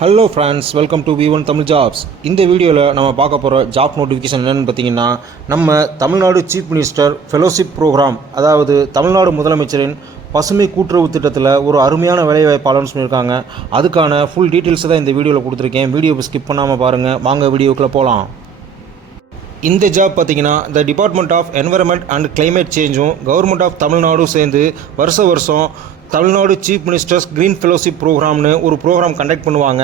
Hello friends, welcome to V1 Tamil jobs. இந்த வீடியோவில் நம்ம பார்க்க போகிற ஜாப் நோட்டிஃபிகேஷன் என்னென்னு பார்த்தீங்கன்னா, நம்ம Tamil Nadu chief minister fellowship program, அதாவது தமிழ்நாடு முதலமைச்சரின் பசுமை கூட்டுறவு திட்டத்தில் ஒரு அருமையான வேலைவாய்ப்பு அனௌன்ஸ் பண்ணியிருக்காங்க. அதுக்கான ஃபுல் டீட்டெயில்ஸை தான் இந்த வீடியோவில் கொடுத்துருக்கேன். வீடியோவை ஸ்கிப் பண்ணாமல் பாருங்கள். வாங்க வீடியோக்குள்ளே போகலாம். இந்த ஜாப் பார்த்தீங்கன்னா, the department of environment and climate சேஞ்சும் கவர்மெண்ட் ஆஃப் தமிழ்நாடும் சேர்ந்து வருஷம் Tamil Nadu chief ministers green fellowship ப்ரோக்ராம்னு ஒரு ப்ரோக்ராம் கண்டக்ட் பண்ணுவாங்க.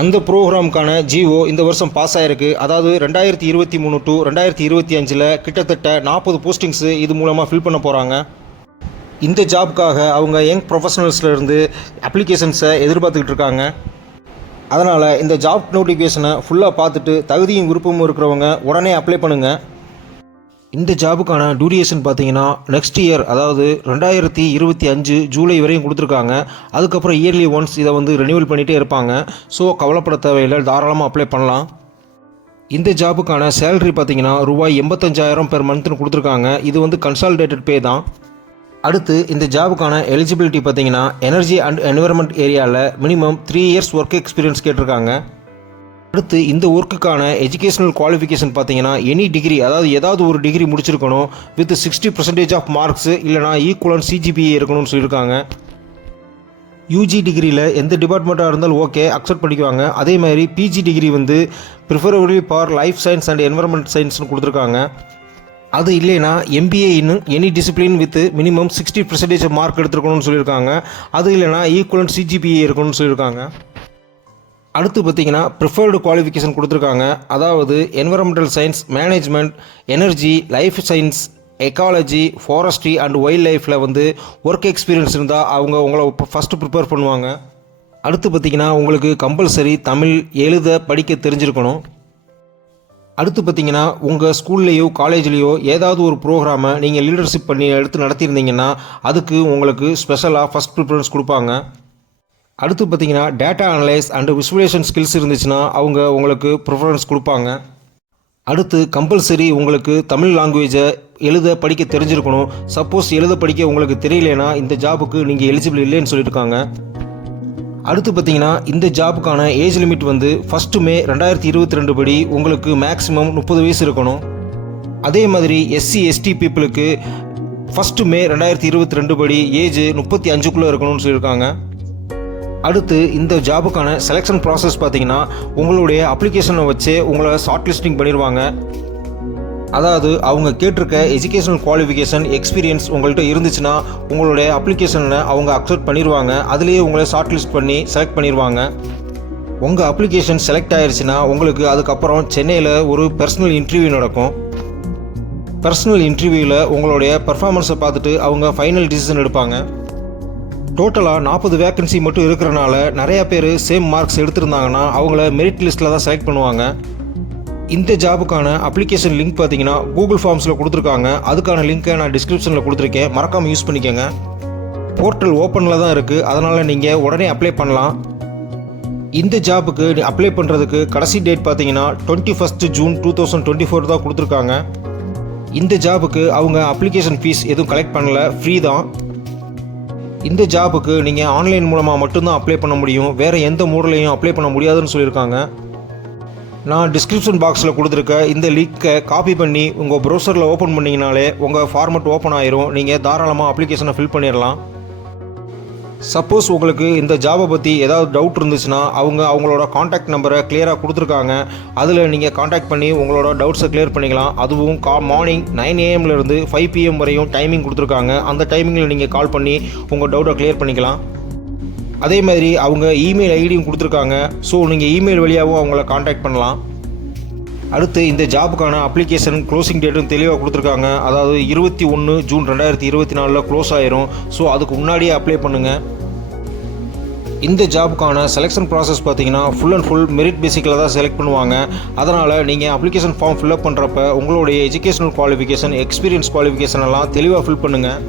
அந்த ப்ரோக்ராமுக்கான ஜிஓ இந்த வருஷம் பாஸ் ஆகிருக்கு. அதாவது 2023 டு 2025 கிட்டத்தட்ட 40 போஸ்டிங்ஸு இது மூலமாக ஃபில் பண்ண போகிறாங்க. இந்த ஜாப்க்காக அவங்க யங் ப்ரொஃபஷனல்ஸ்லேருந்து அப்ளிகேஷன்ஸை எதிர்பார்த்துக்கிட்டு இருக்காங்க. அதனால் இந்த ஜாப் நோட்டிஃபிகேஷனை ஃபுல்லாக பார்த்துட்டு தகுதியும் விருப்பமும் இருக்கிறவங்க உடனே அப்ளை பண்ணுங்கள். இந்த ஜாபுக்கான டியூரேஷன் பார்த்தீங்கன்னா நெக்ஸ்ட் இயர், அதாவது 2025 ஜூலை வரையும் கொடுத்துருக்காங்க. அதுக்கப்புறம் இயர்லி ஒன்ஸ் இதை ரெனியூவல் பண்ணிகிட்டே இருப்பாங்க. ஸோ கவலைப்பட தேவையில்லை, தாராளமாக அப்ளை பண்ணலாம். இந்த ஜாபுக்கான சேலரி பார்த்தீங்கன்னா ரூபாய் 85,000 பெர் மந்த்னு கொடுத்துருக்காங்க. இது கன்சாலிடேட்டட் பே தான். அடுத்து இந்த ஜாபுக்கான எலிஜிபிலிட்டி பார்த்தீங்கன்னா, எனர்ஜி அண்ட் என்விரான்மெண்ட் ஏரியாவில் மினிமம் 3 இயர்ஸ் ஒர்க் எக்ஸ்பீரியன்ஸ் கேட்டிருக்காங்க. அடுத்து இந்த ஒர்க்குக்கான எஜுகேஷனல் குவாலிஃபிகேஷன் பார்த்தீங்கன்னா, எனி டிகிரி, அதாவது ஏதாவது ஒரு டிகிரி முடிச்சிருக்கணும் வித் 60% ஆஃப் மார்க்ஸு, இல்லைனா ஈக்குவலன் CGPA இருக்கணும்னு சொல்லியிருக்காங்க. யூஜி டிகிரியில் எந்த டிபார்ட்மெண்ட்டாக இருந்தாலும் ஓகே, அக்செப்ட் பண்ணிக்குவாங்க. அதே மாதிரி PG degree preferably for life science and environment சயின்ஸ்னு கொடுத்துருக்காங்க. அது இல்லைனா MBA இன்னும் any discipline with minimum 60% mark எடுத்துருக்கணும்னு சொல்லியிருக்காங்க. அது இல்லைனா ஈக்குவலன் CGPA இருக்கணும்னு சொல்லியிருக்காங்க. அடுத்து பார்த்தீங்கன்னா ப்ரிஃபர்டு குவாலிஃபிகேஷன் கொடுத்துருக்காங்க. அதாவது environmental science, management, energy, life science, ecology, forestry and wild லைஃப்பில் ஒர்க் எக்ஸ்பீரியன்ஸ் இருந்தால் அவங்க உங்களை ஃபஸ்ட்டு ப்ரிப்பேர் பண்ணுவாங்க. அடுத்து பார்த்தீங்கன்னா உங்களுக்கு கம்பல்சரி தமிழ் எழுத படிக்க தெரிஞ்சிருக்கணும். அடுத்து பார்த்தீங்கன்னா உங்கள் ஸ்கூல்லையோ காலேஜ்லேயோ ஏதாவது ஒரு ப்ரோக்ராமை நீங்கள் லீடர்ஷிப் பண்ணி எடுத்து நடத்தியிருந்தீங்கன்னா அதுக்கு உங்களுக்கு ஸ்பெஷலாக ஃபஸ்ட் ப்ரிஃபரன்ஸ் கொடுப்பாங்க. அடுத்து பார்த்தீங்கன்னா டேட்டா அனலைஸ் அண்ட் விசுவலேஷன் ஸ்கில்ஸ் இருந்துச்சுன்னா அவங்க உங்களுக்கு ப்ரிஃபரன்ஸ் கொடுப்பாங்க. அடுத்து கம்பல்சரி உங்களுக்கு தமிழ் லாங்குவேஜை எழுத படிக்க தெரிஞ்சிருக்கணும். சப்போஸ் எழுத படிக்க உங்களுக்கு தெரியலனா இந்த ஜாபுக்கு நீங்கள் எலிஜிபிள் இல்லைன்னு சொல்லியிருக்காங்க. அடுத்து பார்த்தீங்கன்னா இந்த ஜாபுக்கான ஏஜ் லிமிட் 1 மே 2022 படி உங்களுக்கு மேக்ஸிமம் 30 வயசு இருக்கணும். அதே மாதிரி SC/ST பீப்புளுக்கு 1 மே 2022 படி ஏஜ் 35க்குள்ளே இருக்கணும்னு சொல்லியிருக்காங்க. அடுத்து இந்த ஜாபுக்கான செலெக்ஷன் ப்ராசஸ் பார்த்தீங்கன்னா, உங்களுடைய அப்ளிகேஷனை வச்சு உங்களை ஷார்ட் லிஸ்டிங் பண்ணிடுவாங்க. அதாவது அவங்க கேட்டிருக்க எஜுகேஷனல் குவாலிஃபிகேஷன், எக்ஸ்பீரியன்ஸ் உங்கள்கிட்ட இருந்துச்சுன்னா உங்களுடைய அப்ளிகேஷனை அவங்க அக்செப்ட் பண்ணிடுவாங்க. அதுலேயே உங்களை ஷார்ட் லிஸ்ட் பண்ணி செலக்ட் பண்ணிடுவாங்க. உங்கள் அப்ளிகேஷன் செலக்ட் ஆயிடுச்சுன்னா உங்களுக்கு அதுக்கப்புறம் சென்னையில் ஒரு பர்சனல் இன்டர்வியூ நடக்கும். பர்சனல் இன்டர்வியூவில் உங்களுடைய பர்ஃபார்மன்ஸை பார்த்துட்டு அவங்க ஃபைனல் டிசிஷன் எடுப்பாங்க. டோட்டலாக 40 வேக்கன்சி மட்டும் இருக்கிறனால நிறையா பேர் சேம் மார்க்ஸ் எடுத்திருந்தாங்கன்னா அவங்கள மெரிட் லிஸ்ட்டில் தான் செலக்ட் பண்ணுவாங்க. இந்த ஜாபுக்கான அப்ளிகேஷன் லிங்க் பார்த்தீங்கன்னா கூகுள் ஃபார்ம்ஸில் கொடுத்துருக்காங்க. அதுக்கான லிங்க்கை நான் டிஸ்கிரிப்ஷனில் கொடுத்துருக்கேன், மறக்காமல் யூஸ் பண்ணிக்கோங்க. போர்ட்டல் ஓப்பனில் தான் இருக்குது, அதனால் நீங்கள் உடனே அப்ளை பண்ணலாம். இந்த ஜாபுக்கு அப்ளை பண்ணுறதுக்கு கடைசி டேட் பார்த்தீங்கன்னா 21 ஜூன் 2024 தான் கொடுத்துருக்காங்க. இந்த ஜாபுக்கு அவங்க அப்ளிகேஷன் ஃபீஸ் எதுவும் கலெக்ட் பண்ணல, ஃப்ரீ தான். இந்த ஜாபுக்கு நீங்கள் ஆன்லைன் மூலமாக மட்டும்தான் அப்ளை பண்ண முடியும், வேறு எந்த மோட்லையும் அப்ளை பண்ண முடியாதுன்னு சொல்லியிருக்காங்க. நான் டிஸ்கிரிப்ஷன் பாக்ஸில் கொடுத்துருக்க இந்த லிங்க்கை காப்பி பண்ணி உங்கள் ப்ரௌசரில் ஓப்பன் பண்ணிங்கனாலே உங்கள் ஃபார்மெட் ஓப்பன் ஆயிரும். நீங்கள் தாராளமாக அப்ளிகேஷனை ஃபில் பண்ணிடலாம். சப்போஸ் உங்களுக்கு இந்த ஜாபை பற்றி ஏதாவது டவுட் இருந்துச்சுன்னா அவங்களோட காண்டாக்ட் நம்பரை கிளியராக கொடுத்துருக்காங்க. அதில் நீங்கள் காண்டாக்ட் பண்ணி உங்களோட டவுட்ஸை கிளியர் பண்ணிக்கலாம். அதுவும் மார்னிங் 9 AM இருந்து 5 PM வரையும் டைமிங் கொடுத்துருக்காங்க. அந்த டைமிங்கில் நீங்கள் கால் பண்ணி உங்கள் டவுட்டை கிளியர் பண்ணிக்கலாம். அதே மாதிரி அவங்க இமெயில் ஐடியும் கொடுத்துருக்காங்க. ஸோ நீங்கள் இமெயில் வழியாகவும் அவங்கள காண்டாக்ட் பண்ணலாம். அடுத்து இந்த ஜாபுக்கான அப்ளிகேஷன் க்ளோசிங் டேட்டும் தெளிவாக கொடுத்துருக்காங்க. அதாவது 21 ஜூன் 2024 க்ளோஸ் ஆயிரும். ஸோ அதுக்கு முன்னாடியே அப்ளை பண்ணுங்கள். இந்த ஜாபுக்கான செலெக்ஷன் ப்ராசஸ் பார்த்தீங்கன்னா ஃபுல் அண்ட் ஃபுல் மெரிட் பேசிக்கில் தான் செலக்ட் பண்ணுவாங்க. அதனால் நீங்கள் அப்ளிகேஷன் ஃபார்ம் ஃபில்அப் பண்ணுறப்ப உங்களுடைய எஜுகேஷனல் குவாலிஃபிகேஷன், எக்ஸ்பீரியன்ஸ் குவாலிஃபிகேஷன் எல்லாம் தெளிவாக ஃபில் பண்ணுங்கள்.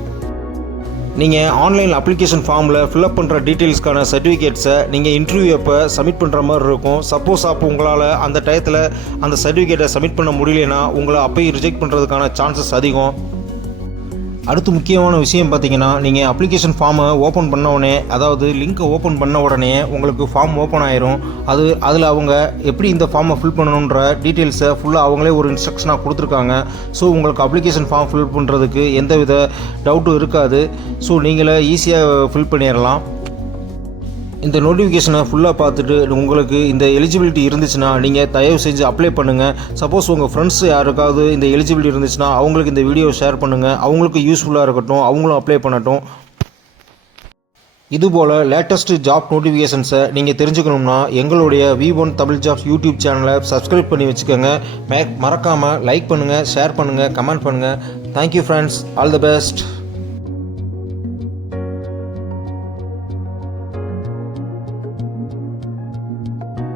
நீங்கள் ஆன்லைன் அப்ளிகேஷன் ஃபார்மில் ஃபில்அப் பண்ணுற டீட்டெயில்ஸ்க்கான சர்டிஃபிகேட்ஸை நீங்கள் இன்டர்வியூ அப்போ சப்மிட் பண்ணுற மாதிரி இருக்கும். சப்போஸ் அப்போ உங்களால் அந்த டயத்தில் அந்த சர்டிஃபிகேட்டை சப்மிட் பண்ண முடியலனா உங்களை அப்போயும் ரிஜெக்ட் பண்ணுறதுக்கான சான்சஸ் அதிகம். அடுத்து முக்கியமான விஷயம் பார்த்தீங்கன்னா, நீங்கள் அப்ளிகேஷன் ஃபார்மை ஓப்பன் பண்ண உடனே, அதாவது லிங்க்கை ஓப்பன் பண்ண உடனே உங்களுக்கு ஃபார்ம் ஓப்பன் ஆயிரும். அதில் அவங்க எப்படி இந்த ஃபார்மை ஃபில் பண்ணணுன்ற டீட்டெயில்ஸை ஃபுல்லாக அவங்களே ஒரு இன்ஸ்ட்ரக்ஷனாக கொடுத்துருக்காங்க. ஸோ உங்களுக்கு அப்ளிகேஷன் ஃபார்ம் ஃபில் பண்ணுறதுக்கு எந்தவித டவுட்டும் இருக்காது. ஸோ நீங்களே ஈஸியாக ஃபில் பண்ணிடலாம். இந்த நோட்டிஃபிகேஷனை ஃபுல்லாக பார்த்துட்டு உங்களுக்கு இந்த எலிஜிபிலிட்டி இருந்துச்சுன்னா நீங்கள் தயவு செஞ்சு அப்ளை பண்ணுங்கள். சப்போஸ் உங்கள் ஃப்ரெண்ட்ஸ் யாருக்காவது இந்த எலிஜிபிலிட்டி இருந்துச்சுன்னா அவங்களுக்கு இந்த வீடியோ ஷேர் பண்ணுங்கள். அவங்களுக்கு யூஸ்ஃபுல்லாக இருக்கட்டும், அவங்களும் அப்ளை பண்ணட்டும். இதுபோல் லேட்டஸ்ட்டு ஜாப் நோட்டிஃபிகேஷன்ஸை நீங்கள் தெரிஞ்சுக்கணும்னா எங்களுடைய V1 தமிழ் ஜாப்ஸ் யூடியூப் சேனலை சப்ஸ்கிரைப் பண்ணி வச்சுக்கோங்க. மறக்காமல் லைக் பண்ணுங்கள், ஷேர் பண்ணுங்கள், கமெண்ட் பண்ணுங்கள். Thank you friends. All the best.